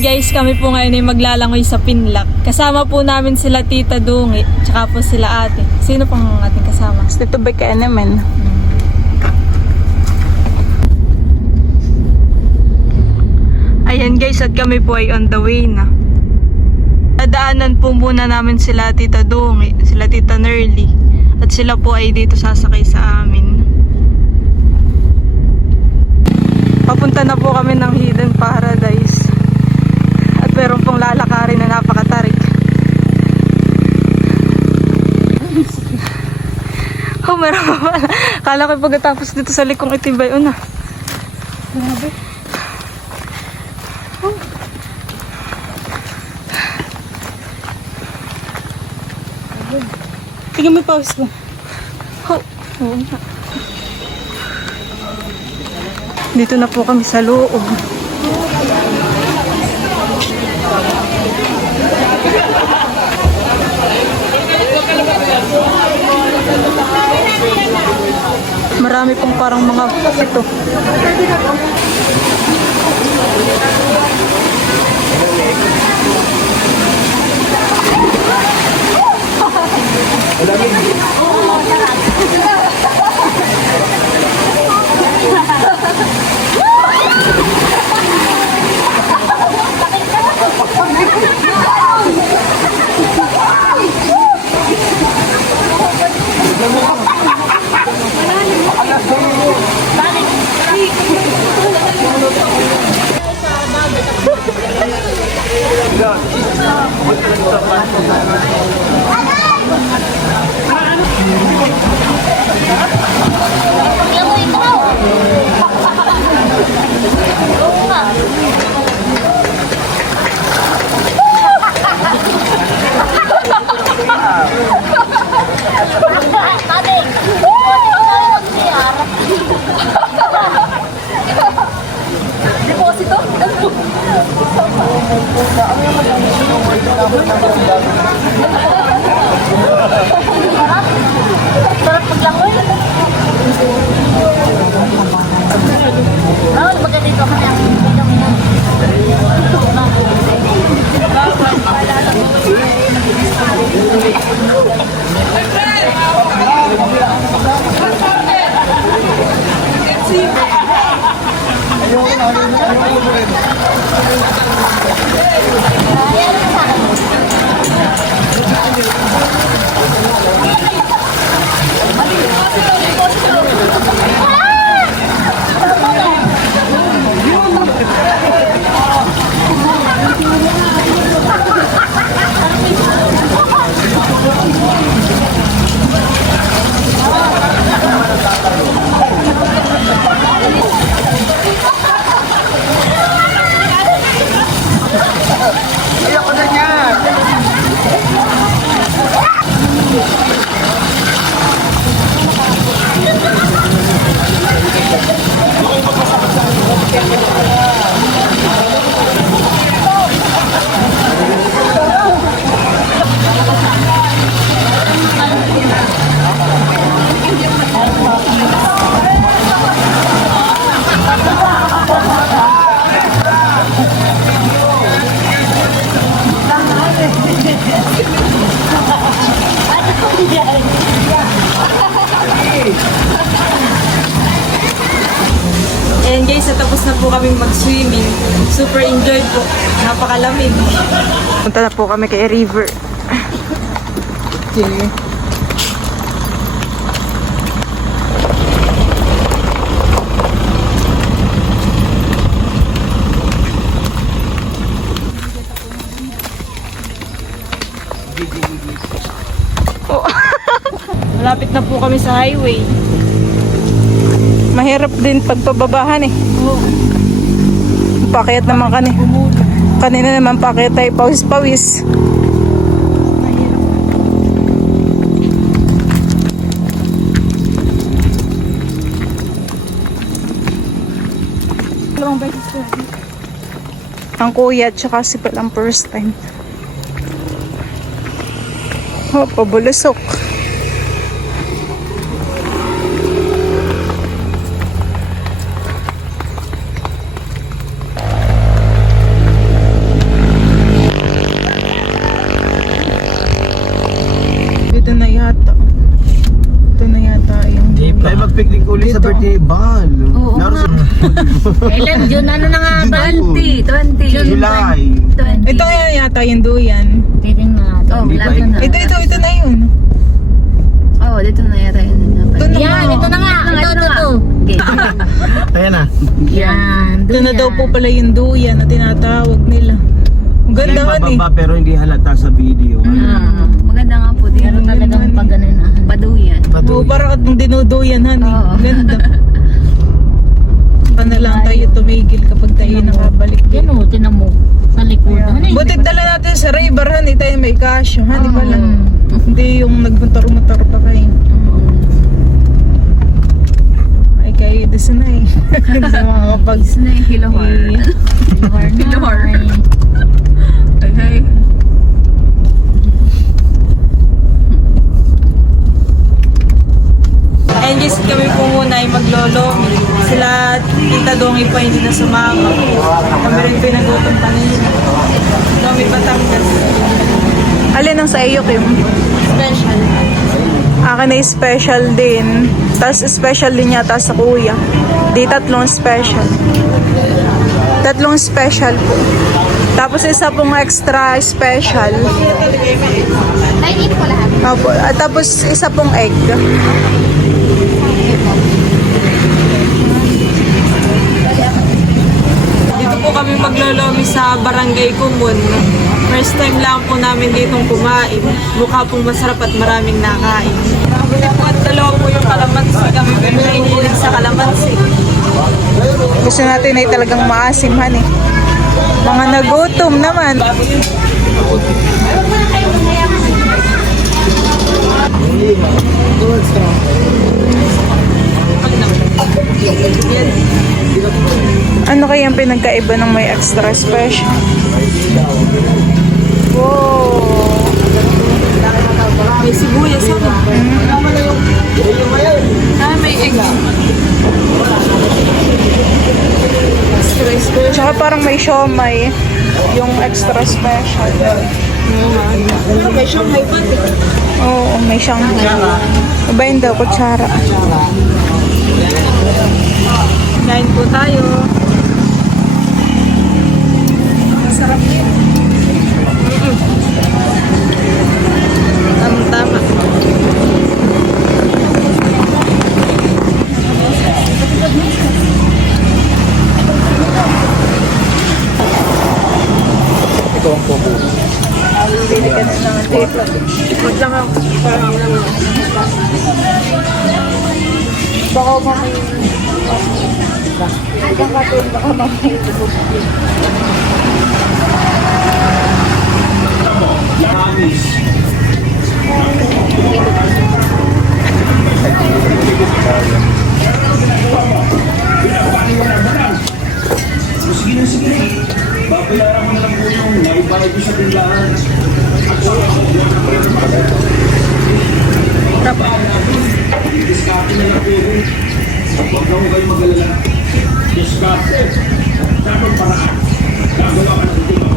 guys, kami po ngayon ay maglalangoy sa Pinlac. Kasama po namin sila Tita Dungi, tsaka po sila ate. Sino pang ating kasama? Dito ba kaya naman? Ayan guys, at kami po ay on the way na. Dadaanan po muna namin sila Tita Dungi, sila Tita Nerly. At sila po ay dito sasakay sa amin. Papunta na po kami ng Hidden Paradise. At meron pong lalakarin na napakatarik. Oh, meron pa pala. Kala ko pagkatapos dito sa likong itibay. Una. Grabe. Oh. Tingnan mo yung pause ko. Oh. Oo nga. Dito na po kami sa loob. Marami pong parang mga ito. Sarap maglangoy. Ah, bagay dito kami ang And guys, natapos na po kaming mag-swimming. Super enjoy po. Napakalamig. Punta na po kami kay River. Okay. Oh. Malapit na po kami sa highway. Mahirap din pagpababahan eh. Pakyat naman kanina naman pakyat tayo pawis-pawis. Dalawang beses ko. Ang kuya at saka si palang first time. Oh, pabulusok. uli sa birthday ball. Oo nga. Kailan June? Ano na nga ba? 20. July. 20. Ito yan yata yung duyan. Titin nga. Oh, Hindi wala pa na. Ito na yun. Oh, dito na yata yun. Ito na Yan, nga. ito na nga. Ito. Okay. Ayan na. Yan. Ito na daw po pala yung duyan na tinatawag nila. Ang ganda nga eh. Pababa pero hindi halata sa video. Maganda nga po. Pero talagang pag ano na. Paduyan. Oo, para kang dinuduyan han eh. Oo. Ganda. Pa na lang tayo tumigil kapag tayo nakabalik. Yan o, tinan mo. Sa likod. Buti dala natin sa Raybar han eh. Tayo may kasyo han. Di ba lang? Hindi yung nagmotor-motor pa kayo. Ay kayo, dito na eh. Sa mga kapag... Snake, Hilohar. Hilohar. Okay. Ayun guys, kami po muna ay maglolo. Sila Tita Dongi pa hindi na sumama. Kami rin pinagutom kanina. Kami Batangas. Alin ang sa iyo, Kim? Special. Akin ay special din. Tapos special din yata sa kuya. Di tatlong special. Tatlong special po. Tapos isa pong extra special. Nine ko lahat. Opo. At tapos isa pong egg. Dito po kami maglolomi sa Barangay Kumun. First time lang po namin ditong kumain. Mukha pong masarap at maraming nakain. Grabe po at dalawa po yung kalamansi. Kami po nahihilig sa kalamansi. Gusto natin ay talagang maasimhan eh. Mga nagutom naman. Ano kaya ang pinagkaiba ng may extra special? Wow! May sibuyas ako. Ah, may egg. Tsaka parang may siomay. Yung extra special. May Shanghai pa. Oo, may Shanghai. Ibayin daw, kutsara. Kain po tayo. Masarap din. Tama-tama. Ito ang popo. Bili ka na naman dito. Ikot lang ako. Parang lang. Baka mamay. Baka mamay. Babayaran ko na lang po yung naibayad ko sa tindahan. Diskarte na lang po yun. Huwag na ho kayo mag-alala. Diskarte. Tapos paraan. Gagawa ka na ito.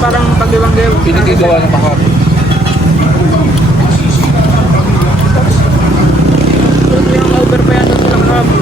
Parang pag-iwang-gawa. Pinitigawa ng kahapon. Yung over pa yata silang hapon.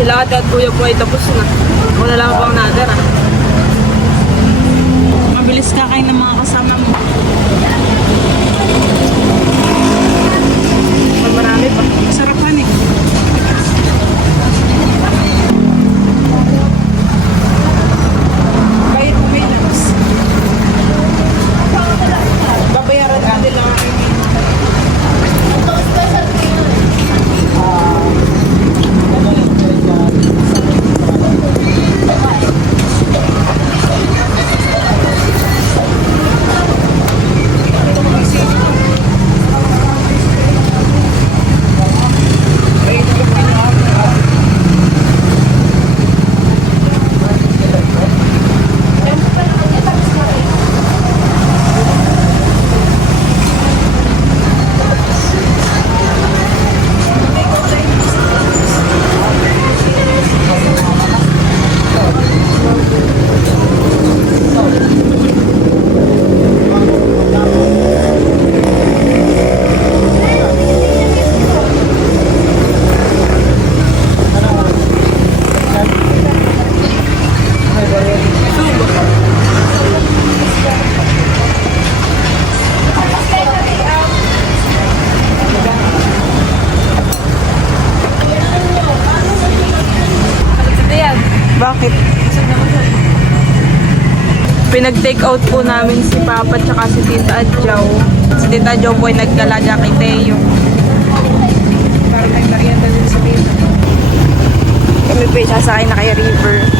Sila ate at kuya po ay tapos na. Wala lang po ang natira. Mabilis kakain ng mga kasama mo. Pag marami pa. Sarapan eh. Kahit may labs. Babayaran na nila ang Bakit? Pinag-take out po namin si Papa at si Tita Adjaw. Si Tita Adjaw po ay nagkalaga kay Teo. Parang nagmarianda din sa Tita. Kami po ay sasakay na kay River.